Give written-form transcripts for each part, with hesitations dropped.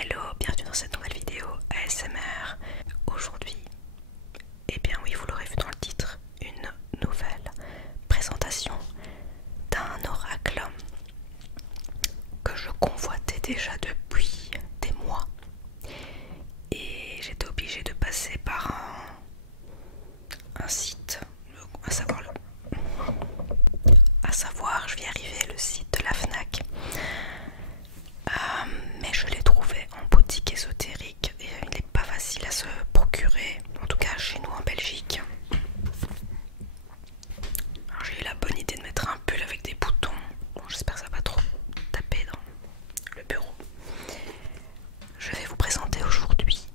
Hello, bienvenue dans cette nouvelle vidéo ASMR. Aujourd'hui, eh bien oui, vous l'aurez vu dans le titre, une nouvelle présentation d'un oracle que je convoitais déjà depuis des mois. Et j'étais obligée de passer par un site, à savoir, je vais y arriver, le site de la FNAC. Mais je l'ai trouvé en boutique ésotérique et il n'est pas facile à se procurer, en tout cas chez nous en Belgique. Alors j'ai eu la bonne idée de mettre un pull avec des boutons. Bon, j'espère que ça va pas trop taper dans le bureau. Je vais vous présenter aujourd'hui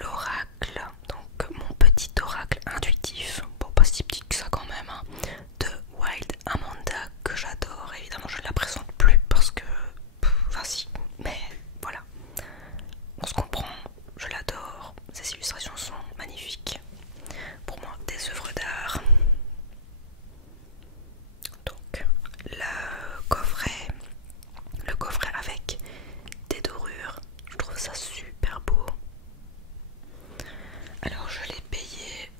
l'oracle, donc mon petit oracle intuitif, bon pas si petit que ça quand même, hein, de Wild Amanda, que j'adore. Évidemment je ne la présente plus parce que, enfin si, mais voilà, on se comprend, je l'adore, ses illustrations sont magnifiques, pour moi des œuvres d'art. Donc le coffret avec des dorures, je trouve ça super beau. Alors je l'ai payé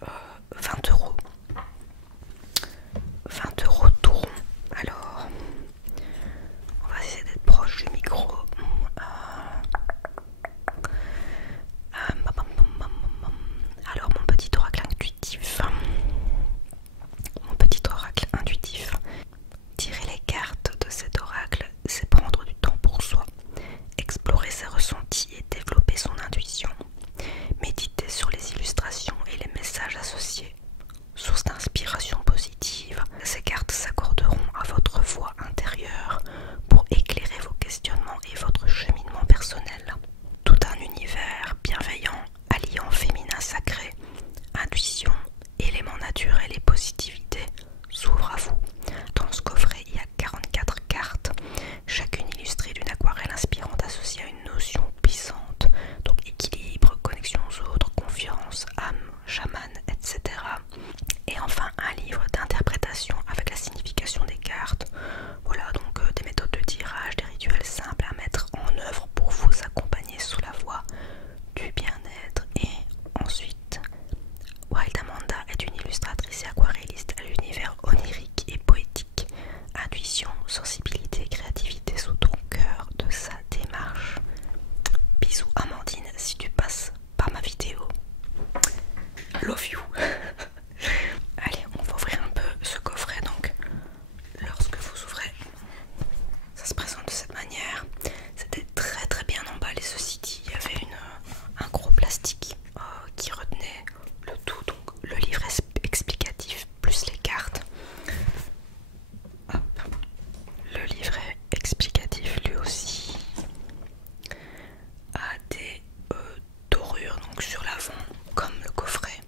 20 euros. 20 euros tout rond. Alors on va essayer d'être proche du micro. Alors mon petit oracle intuitif. Tirer les cartes de cet oracle, c'est prendre du temps pour soi, explorer ses ressentis et développer son intuition, méditer sur les illustrations et les messages associés. Source d'inspiration positive, ces cartes s'accorderont à votre voix intérieure pour éclairer vos questionnements et votre cheminement personnel. Tout un univers bienveillant, alliant féminin sacré, intuition, éléments naturels et positivité s'ouvre à vous. Dans ce coffret, il y a 44 cartes, chacune illustrée d'une aquarelle inspirante associée à une notion puissante, donc équilibre, connexion aux autres, confiance, âme, chaman, etc. Et enfin un livre d'interprétation avec la signification des cartes. Voilà, donc des méthodes de tirage, des rituels simples à mettre en œuvre pour vous accompagner sous la voie du bien-être. Et ensuite, Wild Amanda est une illustratrice et aquarelliste à l'univers onirique et poétique. Intuition, sensibilité et créativité sont au cœur de sa démarche. Bisous Amandine si tu passes par ma vidéo. Love you. Allez, on va ouvrir un peu ce coffret. Donc lorsque vous ouvrez, ça se présente de cette manière. C'était très très bien emballé, ceci dit. Il y avait un gros plastique qui retenait le tout, donc le livre explicatif plus les cartes. Hop. Le livret explicatif lui aussi a des dorures donc sur l'avant comme le coffret.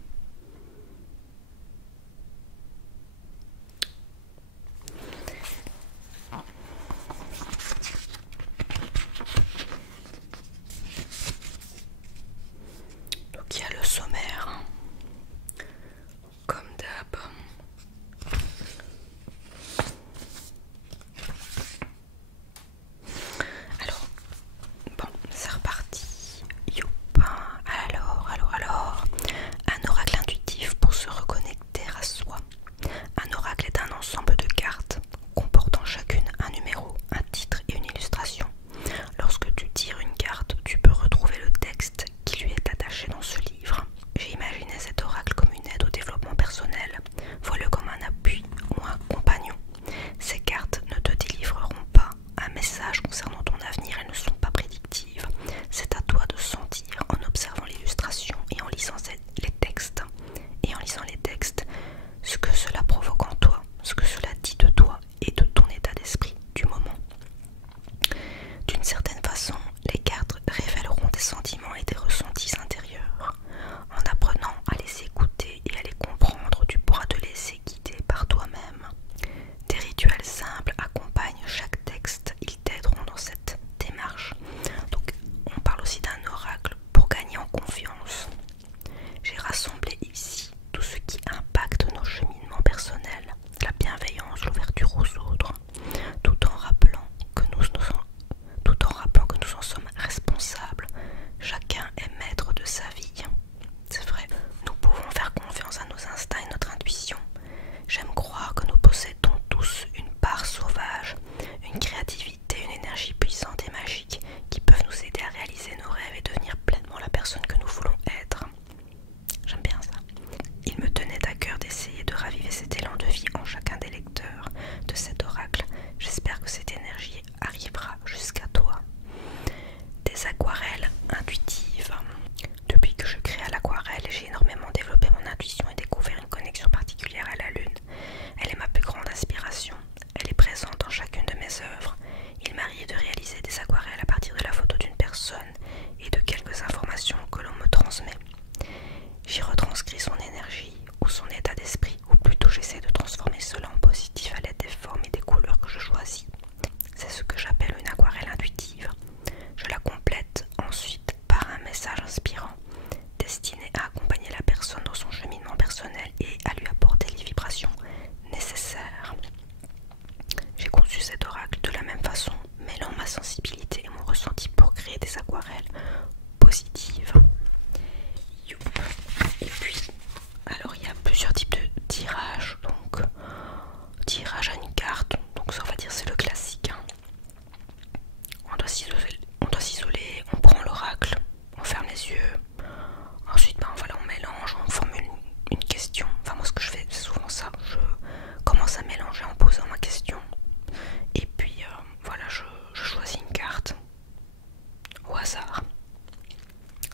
hasard,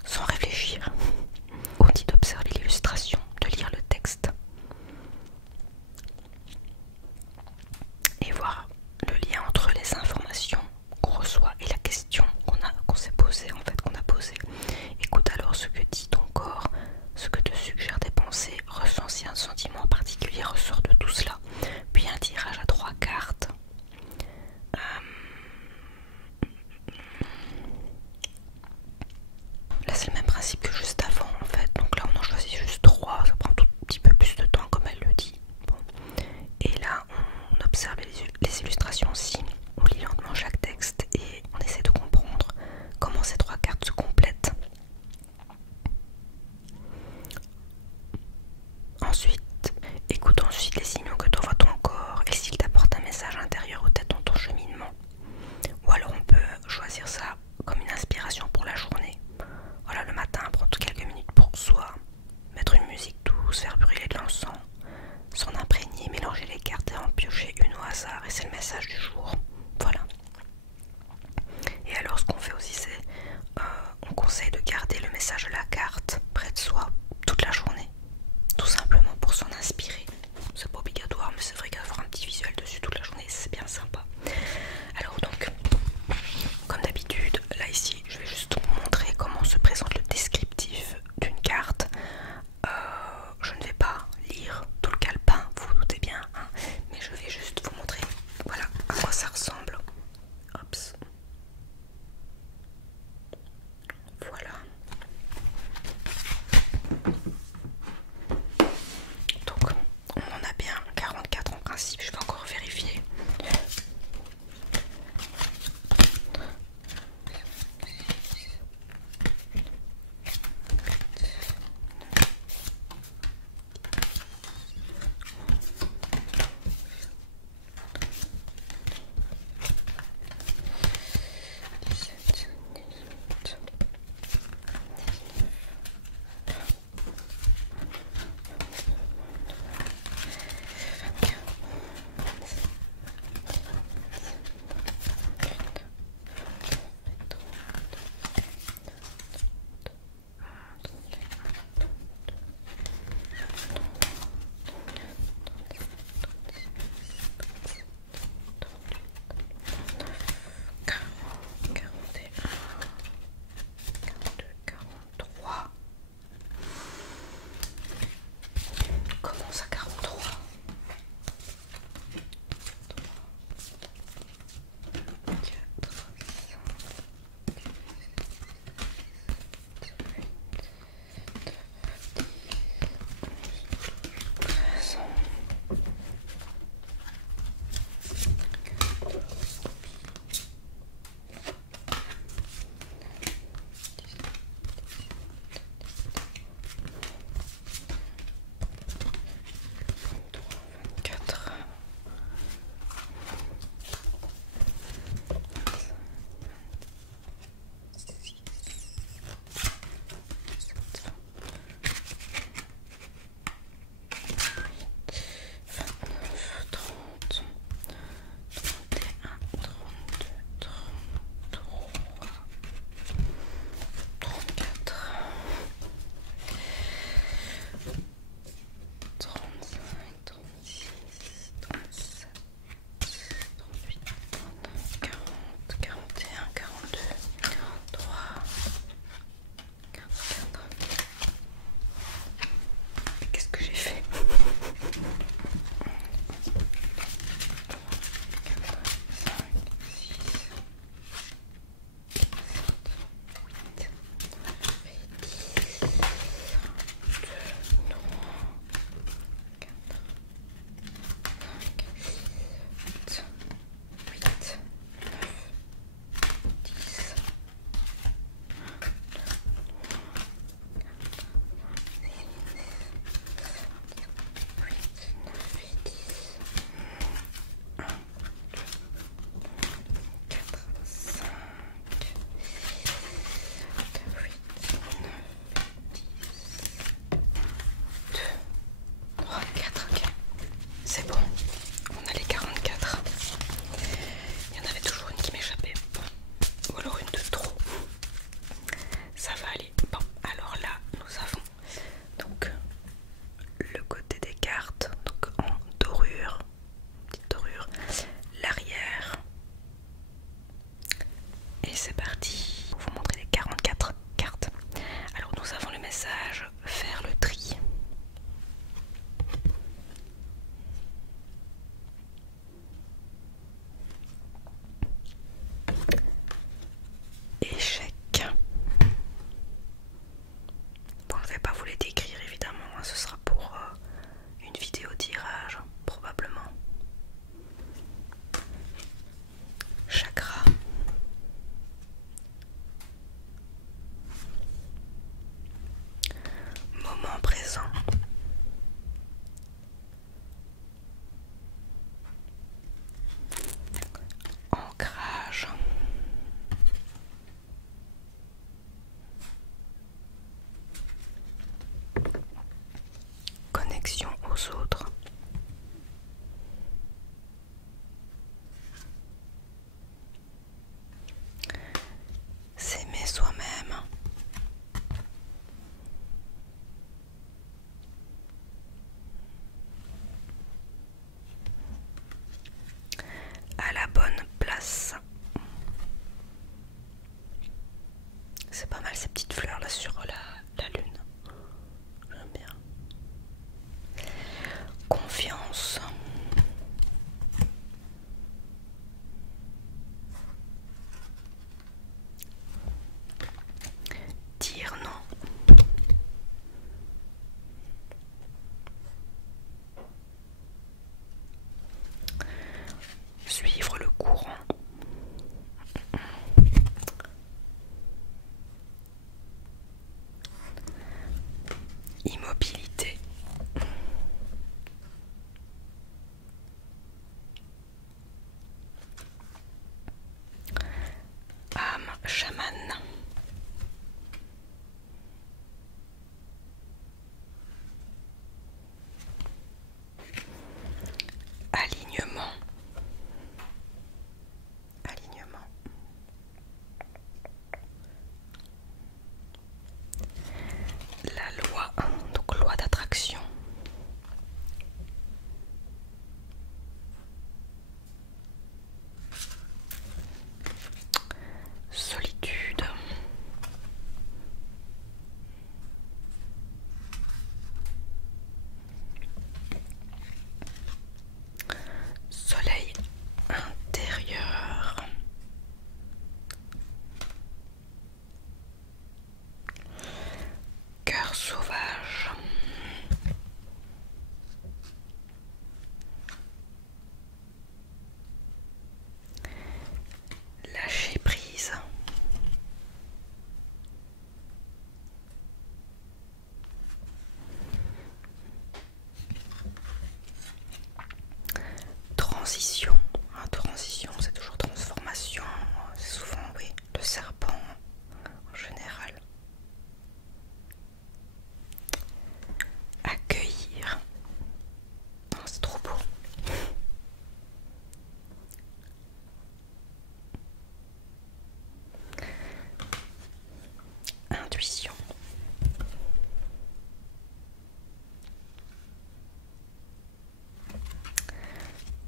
sans réfléchir. On dit d'observer l'illustration, de lire le texte et voir le lien entre les informations qu'on reçoit et la question qu'on s'est posée, en fait, qu'on a posée. Écoute alors ce que dit ton corps, ce que te suggèrent tes pensées, ressens si un sentiment en particulier ressort de tout cela. Puis un tirage à 3 cartes. Là c'est le même principe que juste avant en fait, donc là on en choisit juste 3, ça prend un tout petit peu plus de temps comme elle le dit. Bon. Et là on observe les illustrations aussi, on lit lentement chaque texte et on essaie de comprendre comment ces 3 cartes se complètent. Ensuite, écoute ensuite les signaux que t'envoie ton corps et s'il t'apporte un message intérieur ou peut-être dans ton cheminement. Ou alors on peut choisir ça comme une inspiration pour la journée. Voilà, le matin, prendre quelques minutes pour soi, mettre une musique douce, faire brûler de l'encens, s'en imprégner, mélanger les cartes et en piocher une au hasard et c'est le message du jour. Voilà. Et alors ce qu'on fait aussi c'est, on conseille de garder le message de la carte près de soi toute la journée. Tout simplement pour s'en inspirer. C'est pas obligatoire mais c'est vrai qu'avoir un petit visuel dessus toute la journée c'est bien sympa. Alors donc, comme d'habitude, là ici je vais juste vous montrer comment se présente le descriptif d'une carte. Je ne vais pas lire tout le calepin, vous vous doutez bien, hein, mais je vais juste vous montrer voilà à quoi ça connexion aux autres. S'aimer soi-même. À la bonne place. C'est pas mal ces petites fleurs là sur la lune. J'aime bien. Confiance. Dire non. Suivre le courant. Immobilité. Âme chamane. Alignement. Alignement. La loi, donc loi d'attraction. Solitude. Soleil intérieur. Cœur sauvage. Lâcher prise. Transition. Transition, c'est toujours transformation. C'est souvent, oui, le serpent en général. Accueillir. Oh, c'est trop beau. Intuition.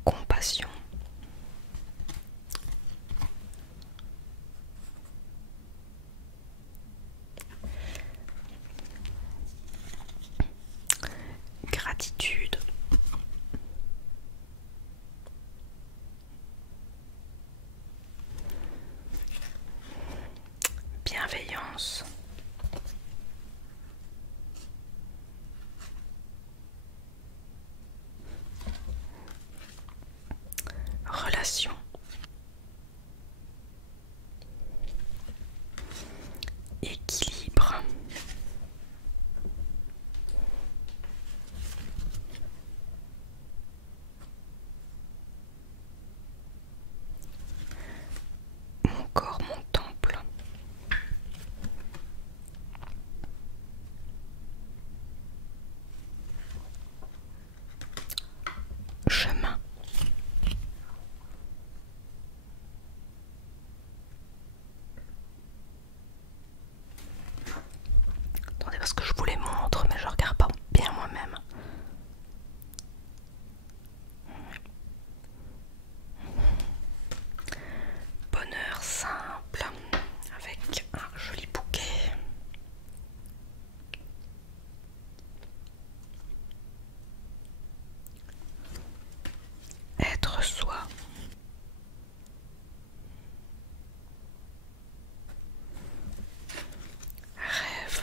Compassion. Gratitude. Bienveillance. Relation. Équilibre. Mon corps, mon temple. Chemin. Attendez parce que je vous les montre mais je regarde pas bien moi-même. Bonheur simple avec un joli bouquet. Être soi. Rêve.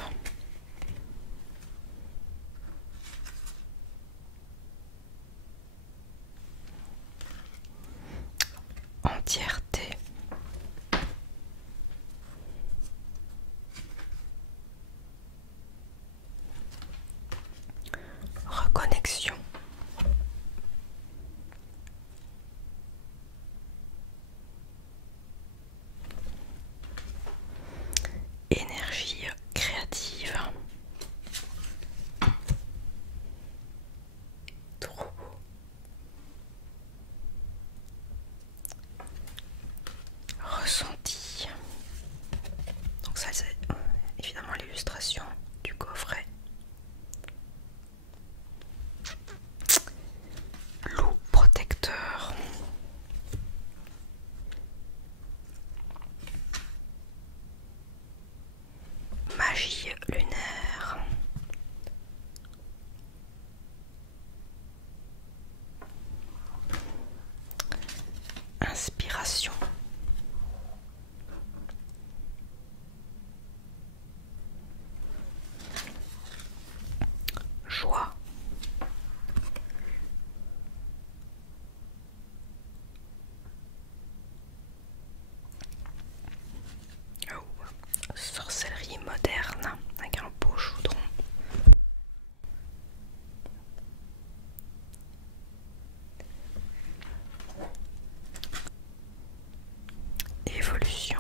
Entièreté. Reconnexion. Énergie créative. ça c'est évidemment l'illustration du coffret. Loup protecteur. Magie lunaire. Inspiration. Joie. Oh. Sorcellerie moderne avec un beau chaudron. Évolution.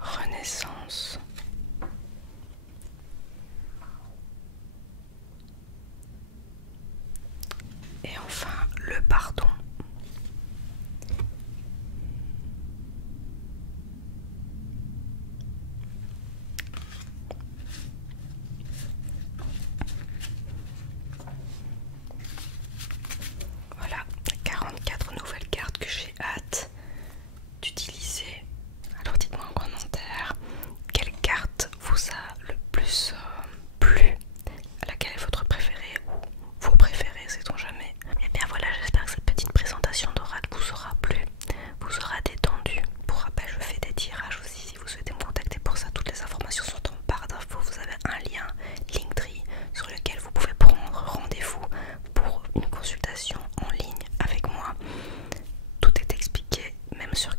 Renaissance. Et enfin le pardon. Voilà, 44 nouvelles cartes que j'ai hâte d'utiliser. Alors dites-moi en commentaire quelle carte vous a le plus plu, laquelle est votre préférée ou vos préférés, sait-on jamais. Et bien voilà, j'espère que cette petite présentation d'oracle vous aura plu, vous aura détendu. Pour rappel, je fais des tirages aussi si vous souhaitez me contacter pour ça. Toutes les informations sont en barre d'infos. Vous avez un lien Linktree sur lequel vous pouvez prendre rendez-vous pour une consultation en ligne avec moi. Tout est expliqué, même sur